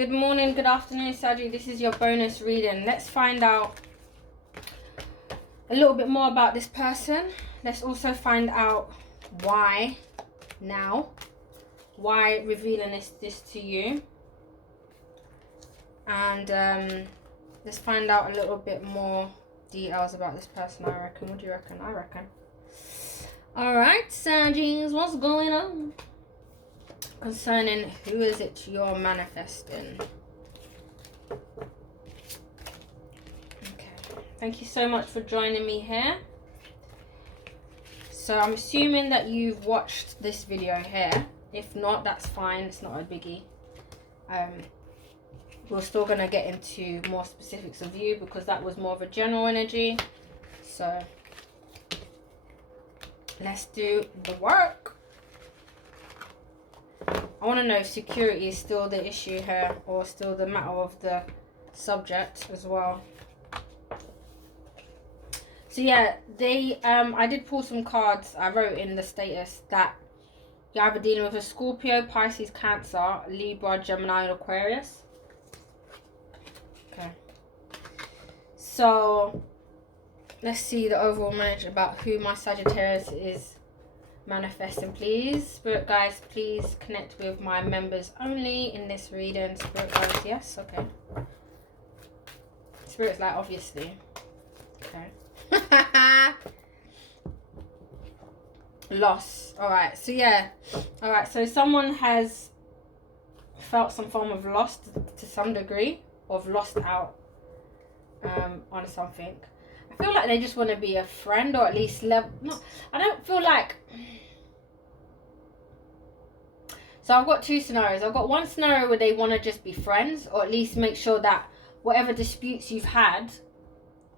Good morning, good afternoon, Saji. This is your bonus reading. Let's find out a little bit more about this person. Let's also find out why now. Why revealing this to you. And let's find out a little bit more details about this person, I reckon. What do you reckon? I reckon. Alright, Sajis, what's going on? Concerning who is it you're manifesting. Okay, thank you so much for joining me here. So I'm assuming that you've watched this video here. If not, that's fine, it's not a biggie. We're still gonna get into more specifics of you because that was more of a general energy. So let's do the work. I want to know if security is still the issue here or still the matter of the subject as well. So yeah, I did pull some cards. I wrote in the status that you're either dealing with a Scorpio, Pisces, Cancer, Libra, Gemini, and Aquarius. Okay. So let's see the overall message about who my Sagittarius is manifesting, please. Spirit guys, please connect with my members only in this reading. Spirit guys, yes, okay. Spirit's like, obviously. Okay. Loss. Alright, so yeah. Alright, so someone has felt some form of loss to some degree, or have lost out on something. I feel like they just want to be a friend, or at least I don't feel like. So I've got two scenarios. I've got one scenario where they want to just be friends, or at least make sure that whatever disputes you've had,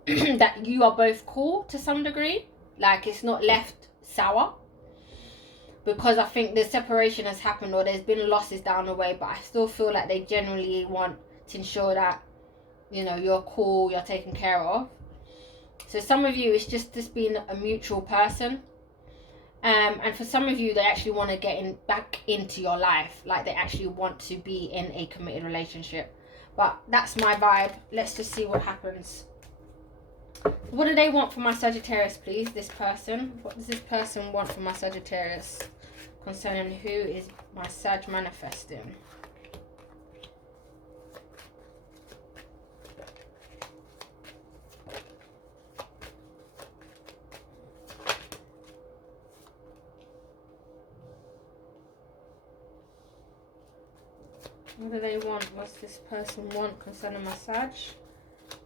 that you are both cool to some degree. Like it's not left sour. Because I think the separation has happened, or there's been losses down the way, but I still feel like they genuinely want to ensure that, you know, you're cool, you're taken care of. So some of you, it's just this being a mutual person. And for some of you, they actually want to get back into your life. Like they actually want to be in a committed relationship. But that's my vibe. Let's just see what happens. What do they want from my Sagittarius, please? This person. What does this person want from my Sagittarius? Concerning who is my Sag manifesting. What do they want? What's this person want concerning my Sag?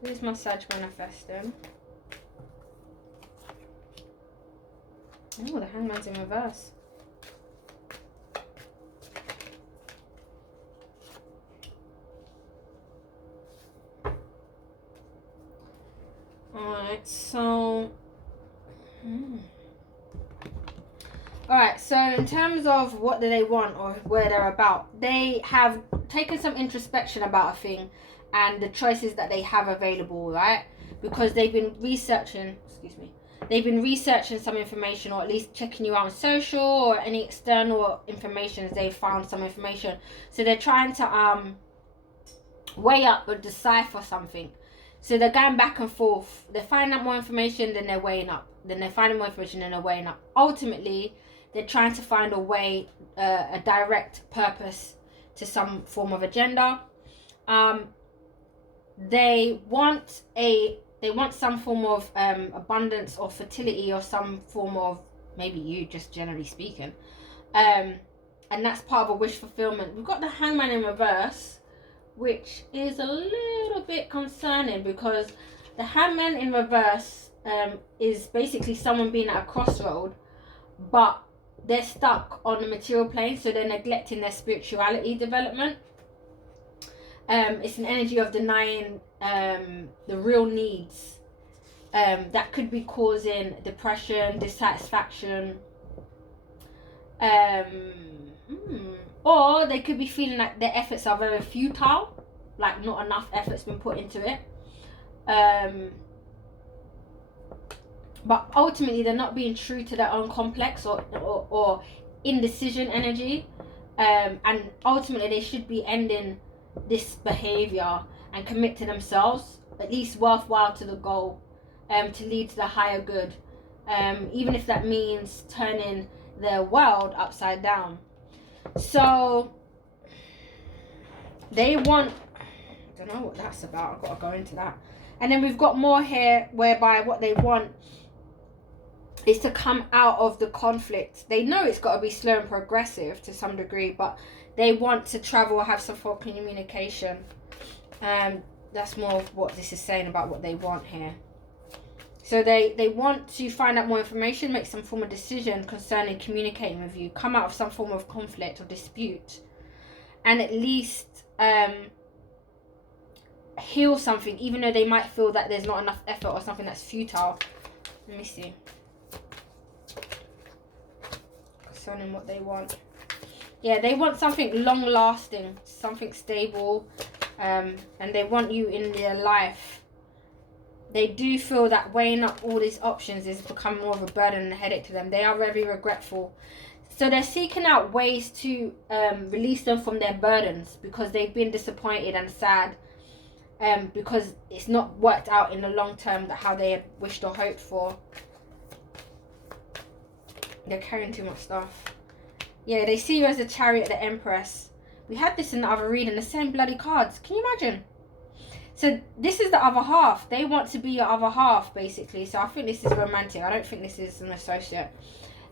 Who's my Sag manifesting? Oh, the Hangman's in reverse. Alright, so Alright, so in terms of what do they want or where they're about, they have taken some introspection about a thing and the choices that they have available, right? Because they've been researching, they've been researching some information, or at least checking you out on social or any external information. They've found some information. So they're trying to weigh up or decipher something. So they're going back and forth. They find out more information, then they're weighing up. Then they're finding more information, then they're weighing up. Ultimately, they're trying to find a way, a direct purpose to some form of agenda. They want some form of abundance or fertility, or some form of, maybe you just generally speaking. And that's part of a wish fulfillment. We've got the Hangman in reverse, which is a little bit concerning, because the Hangman in reverse is basically someone being at a crossroad, but they're stuck on the material plane, so they're neglecting their spirituality development. It's an energy of denying the real needs that could be causing depression, dissatisfaction, or they could be feeling like their efforts are very futile, like not enough effort's been put into it. But ultimately they're not being true to their own complex or indecision energy, and ultimately they should be ending this behavior and commit to themselves, at least worthwhile to the goal, to lead to the higher good, even if that means turning their world upside down. So they want, I don't know what that's about, I've got to go into that. And then we've got more here whereby what they want is to come out of the conflict. They know it's got to be slow and progressive to some degree, but they want to travel or have some form of communication. That's more of what this is saying about what they want here. So they want to find out more information, make some form of decision concerning communicating with you, come out of some form of conflict or dispute, and at least heal something, even though they might feel that there's not enough effort or something that's futile. Let me see. Concerning what they want. Yeah, they want something long lasting, something stable, and they want you in their life. They do feel that weighing up all these options is becoming more of a burden and a headache to them. They are very regretful. So they're seeking out ways to release them from their burdens because they've been disappointed and sad because it's not worked out in the long term how they had wished or hoped for. They're carrying too much stuff. Yeah, they see you as the Chariot, the Empress. We had this in the other reading, the same bloody cards. Can you imagine? So this is the other half. They want to be your other half, basically. So I think this is romantic. I don't think this is an associate.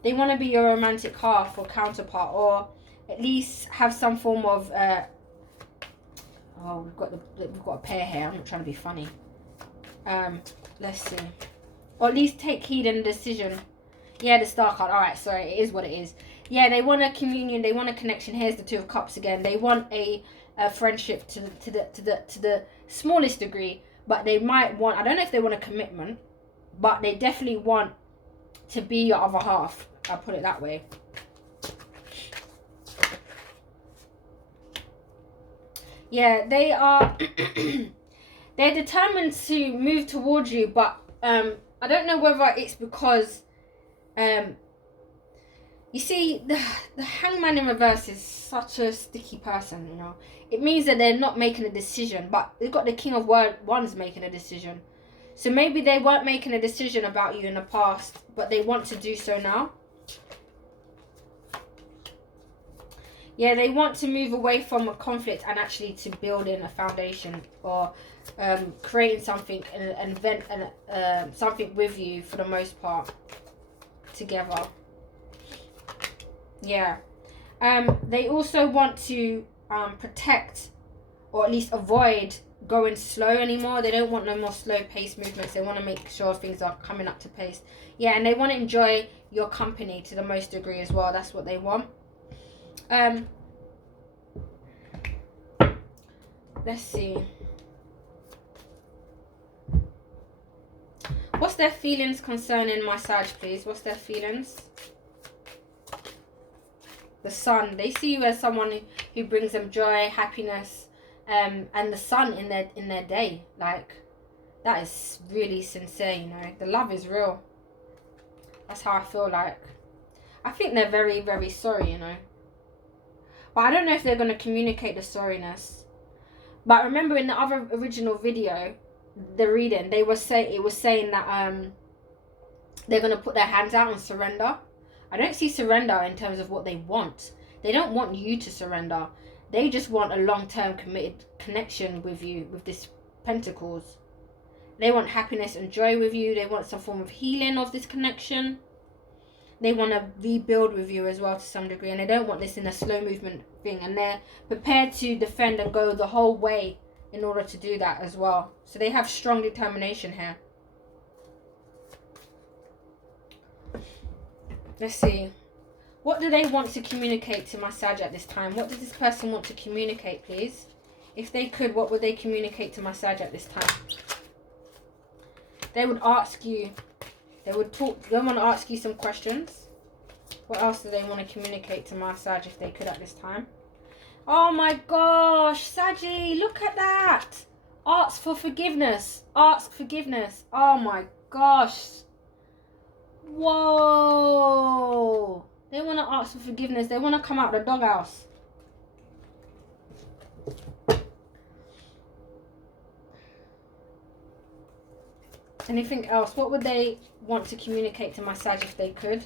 They want to be your romantic half or counterpart, or at least have some form of. Oh, we've got a pair here. I'm not trying to be funny. Let's see. Or at least take heed in the decision. Yeah, the Star card. All right, sorry. It is what it is. Yeah, they want a communion. They want a connection. Here's the Two of Cups again. They want a friendship to the smallest degree, but they might want, I don't know if they want a commitment, but they definitely want to be your other half. I'll put it that way. Yeah, they are they're determined to move towards you, but I don't know whether it's because you see, the Hangman in reverse is such a sticky person, you know. It means that they're not making a decision, but they've got the King of Wands making a decision. So maybe they weren't making a decision about you in the past, but they want to do so now. Yeah, they want to move away from a conflict and actually to build in a foundation or creating something, an event, and something with you for the most part together. Yeah. They also want to protect or at least avoid going slow anymore. They don't want no more slow paced movements. They want to make sure things are coming up to pace. Yeah, and they want to enjoy your company to the most degree as well. That's what they want. Let's see. What's their feelings concerning my Sag, please? What's their feelings? The Sun. They see you as someone who brings them joy, happiness, and the sun in their day. Like, that is really sincere, you know. The love is real. That's how I feel like. I think they're very, very sorry, you know. But I don't know if they're going to communicate the sorriness. But remember in the other original video, the reading, it was saying that they're going to put their hands out and surrender. I don't see surrender in terms of what they want. They don't want you to surrender. They just want a long-term committed connection with you, with this Pentacles. They want happiness and joy with you. They want some form of healing of this connection. They want to rebuild with you as well to some degree. And they don't want this in a slow movement thing. And they're prepared to defend and go the whole way in order to do that as well. So they have strong determination here. Let's see. What do they want to communicate to my Sag at this time? What does this person want to communicate, please? If they could, what would they communicate to my Sag at this time? They would ask you. They would talk. They want to ask you some questions. What else do they want to communicate to my Sag if they could at this time? Oh my gosh, Saggy, look at that. Ask for forgiveness. Ask forgiveness. Oh my gosh. Whoa. They want to ask for forgiveness. They want to come out of the doghouse. Anything else? What would they want to communicate to my Sag if they could?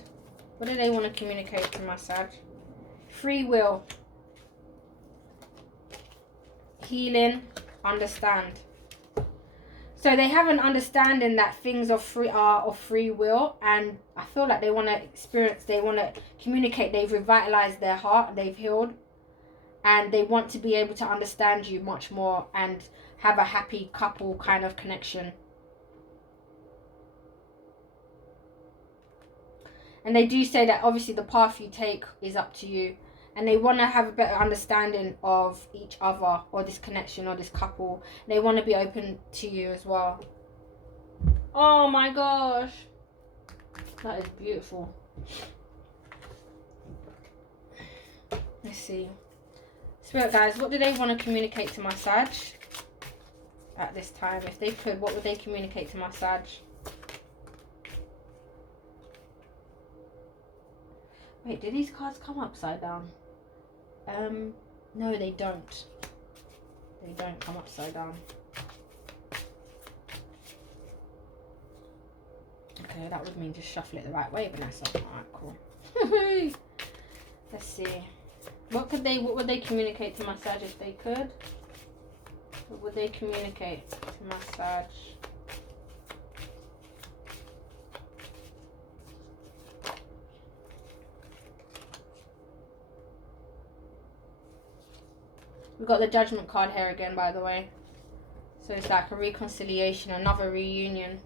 What do they want to communicate to my Sag? Free will. Healing. Understand. So they have an understanding that things are of free will, and I feel like they want to experience, they want to communicate, they've revitalized their heart, they've healed, and they want to be able to understand you much more and have a happy couple kind of connection. And they do say that obviously the path you take is up to you. And they want to have a better understanding of each other, or this connection, or this couple. They want to be open to you as well. Oh my gosh. That is beautiful. Let's see. Spirit guys, what do they want to communicate to my Sag at this time? If they could, what would they communicate to my Sag? Wait, did these cards come upside down? No, they don't. They don't come upside down. Okay, that would mean just shuffle it the right way, Vanessa. Alright, cool. Let's see. What would they communicate to my Sag if they could? What would they communicate to my Sag? We've got the Judgment card here again, by the way. So it's like a reconciliation, another reunion.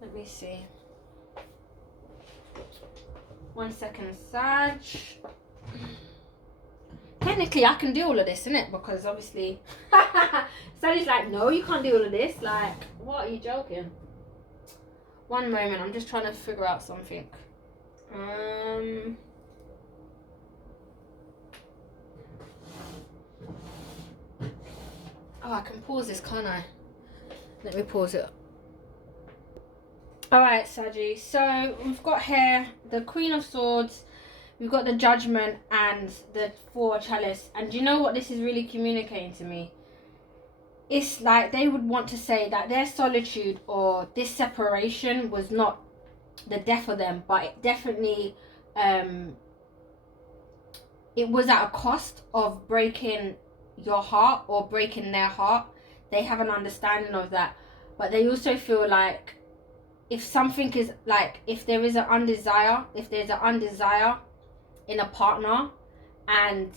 Let me see. 1 second, Sag. Technically, I can do all of this, innit? Because obviously, Sag is like, no, you can't do all of this. Like, what? Are you joking? One moment, I'm just trying to figure out something. Oh, I can pause this, can't I? Let me pause it. Alright, Saggy. So, we've got here the Queen of Swords. We've got the Judgment and the Four Chalice. And do you know what this is really communicating to me? It's like they would want to say that their solitude or this separation was not the death of them. But it definitely... it was at a cost of breaking your heart or breaking their heart. They have an understanding of that, but they also feel like if something is like, if there's an undesire in a partner and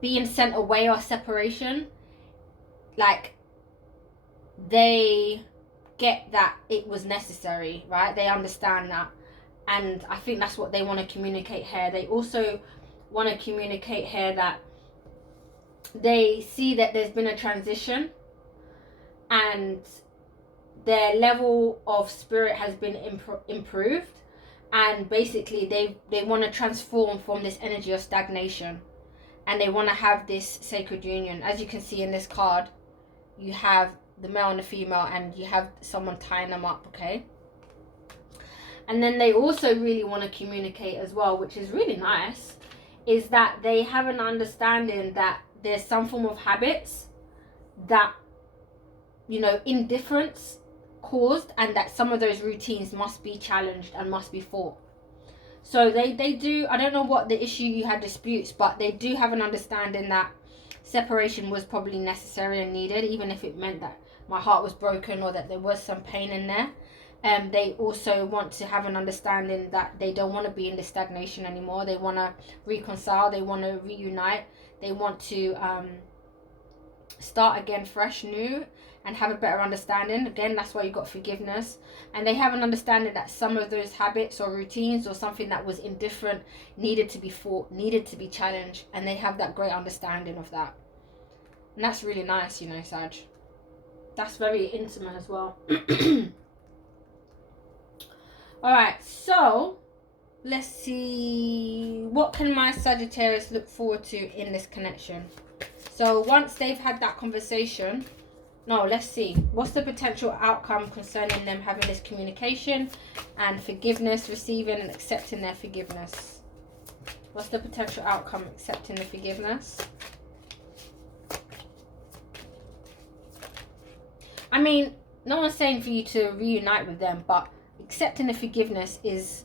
being sent away or separation, like they get that it was necessary, right? They understand that, and I think that's what they want to communicate here. They also want to communicate here that they see that there's been a transition and their level of spirit has been improved, and basically they want to transform from this energy of stagnation, and they want to have this sacred union. As you can see in this card, you have the male and the female, and you have someone tying them up, okay? And then they also really want to communicate as well, which is really nice, is that they have an understanding that there's some form of habits that, you know, indifference caused, and that some of those routines must be challenged and must be fought. So they do, I don't know what the issue you had disputes, but they do have an understanding that separation was probably necessary and needed, even if it meant that my heart was broken or that there was some pain in there. They also want to have an understanding that they don't want to be in this stagnation anymore. They want to reconcile, they want to reunite, they want to start again fresh, new, and have a better understanding. Again, that's why you got forgiveness. And they have an understanding that some of those habits or routines or something that was indifferent needed to be fought, needed to be challenged, and they have that great understanding of that. And that's really nice, you know, Sag. That's very intimate as well. Alright, so let's see, what can my Sagittarius look forward to in this connection? So once they've had that conversation, no, let's see, what's the potential outcome concerning them having this communication and forgiveness, receiving and accepting their forgiveness? What's the potential outcome accepting the forgiveness? I mean, no one's saying for you to reunite with them, but accepting the forgiveness is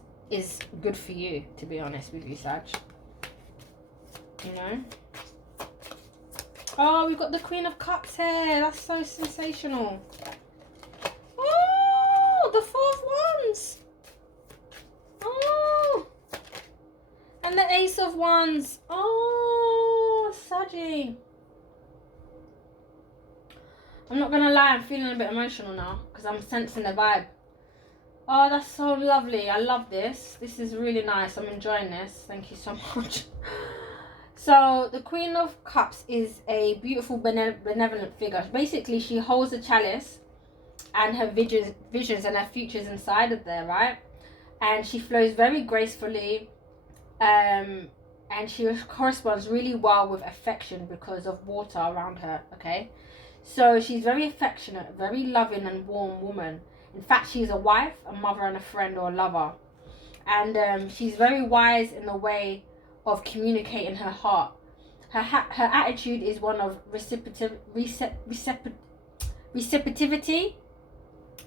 good for you, to be honest with you, Sag. You know? Oh, we've got the Queen of Cups here. That's so sensational. Oh, the Four of Wands. Oh. And the Ace of Wands. Oh, Saggy. I'm not going to lie, I'm feeling a bit emotional now because I'm sensing the vibe. Oh, that's so lovely. I love this. This is really nice. I'm enjoying this. Thank you so much. So, the Queen of Cups is a beautiful, benevolent figure. Basically, she holds a chalice and her visions and her futures inside of there, right? And she flows very gracefully. And she corresponds really well with affection because of water around her, okay? So she's very affectionate, very loving and warm woman. In fact, she's a wife, a mother and a friend or a lover. And she's very wise in the way of communicating her heart. Her attitude is one of receptivity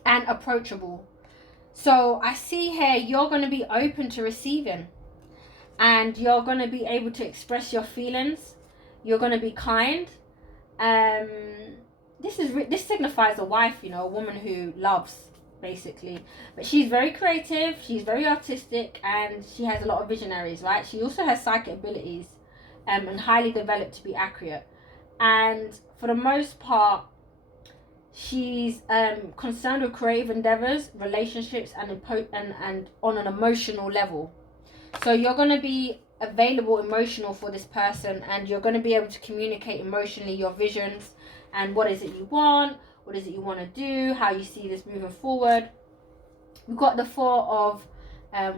and approachable. So I see here you're going to be open to receiving. And you're going to be able to express your feelings. You're going to be kind. This signifies a wife, you know, a woman who loves, basically. But she's very creative, she's very artistic, and she has a lot of visionaries, right? She also has psychic abilities, and highly developed to be accurate. And for the most part, she's concerned with creative endeavors, relationships, and on an emotional level. So you're going to be available emotional for this person, and you're going to be able to communicate emotionally your visions and what is it you want, what is it you want to do, how you see this moving forward. We've got the Four of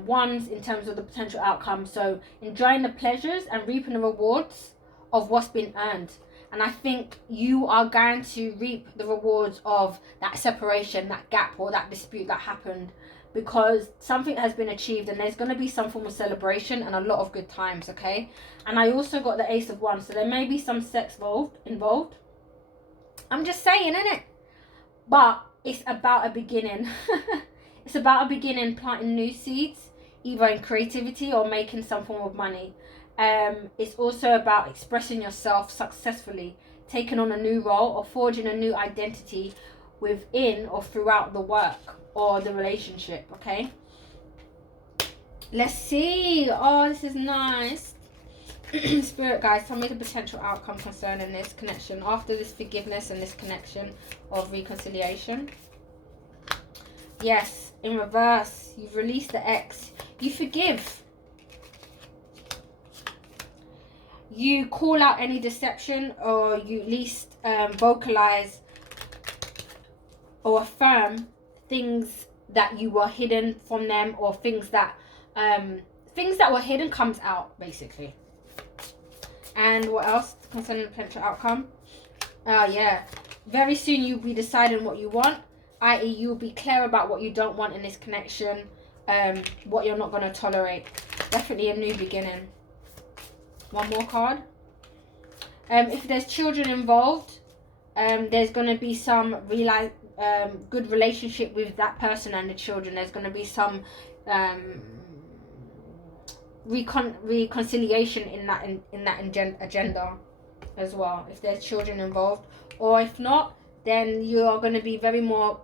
Wands in terms of the potential outcome. So enjoying the pleasures and reaping the rewards of what's been earned. And I think you are going to reap the rewards of that separation, that gap, or that dispute that happened, because something has been achieved and there's going to be some form of celebration and a lot of good times, okay? And I also got the Ace of Wands, so there may be some sex involved. I'm just saying, innit? But it's about a beginning. It's about a beginning, planting new seeds, either in creativity or making some form of money. It's also about expressing yourself successfully, taking on a new role or forging a new identity within or throughout the work or the relationship, okay? Let's see. Oh, this is nice. Spirit guys, tell me the potential outcome concerning this connection after this forgiveness and this connection of reconciliation. Yes, in reverse, you've released the ex. You forgive. You call out any deception, or you at least vocalize or affirm things that you were hidden from them, or things that were hidden comes out, basically. And what else concerning the potential outcome? Yeah, very soon you'll be deciding what you want, i.e. you'll be clear about what you don't want in this connection, what you're not going to tolerate. Definitely a new beginning. One more card. If there's children involved, there's going to be some good relationship with that person and the children. There's going to be some reconciliation in that agenda as well, if there's children involved. Or if not, then you are going to be very more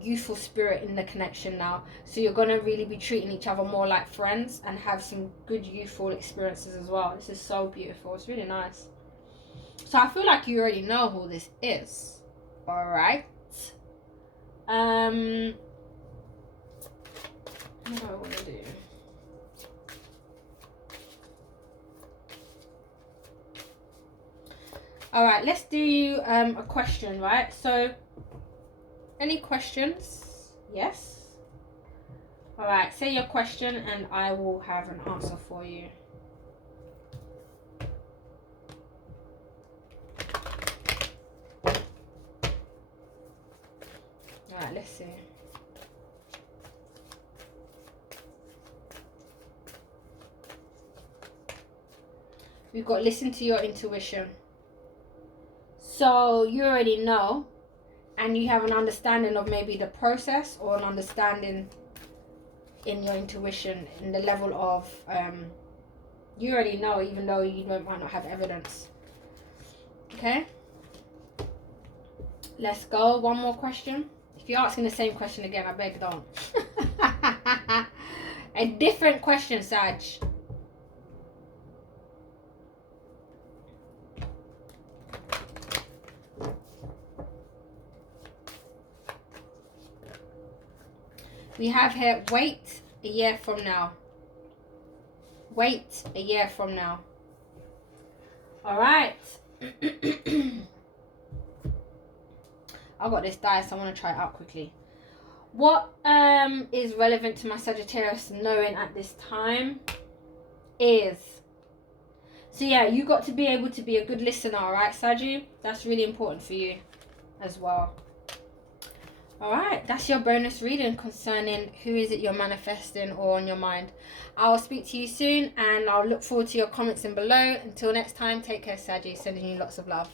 youthful spirit in the connection now, so you're going to really be treating each other more like friends and have some good youthful experiences as well. This is so beautiful. It's really nice. So I feel like you already know who this is. All right. What do I want to do? All right, let's do a question, right? So, any questions? Yes? All right, say your question and I will have an answer for you. All right, let's see. We've got listen to your intuition. So you already know, and you have an understanding of maybe the process, or an understanding in your intuition, in the level of you already know, even though you might not have evidence. Okay, let's go. One more question. If you're asking the same question again, I beg don't. A different question, Sag. We have here, wait a year from now. Wait a year from now. All right. I got this dice. I want to try it out quickly. What is relevant to my Sagittarius knowing at this time is, so yeah, you got to be able to be a good listener, all right, Sagi? That's really important for you as well. All right, that's your bonus reading concerning who is it you're manifesting or on your mind. I'll speak to you soon, and I'll look forward to your comments in below. Until next time, take care, Sagi. Sending you lots of love.